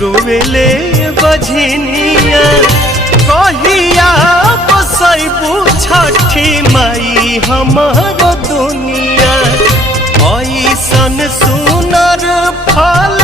रोवेले बझनिया कहिया बसैबू छठी माई हमार दुनिया ऐसन सुनर फल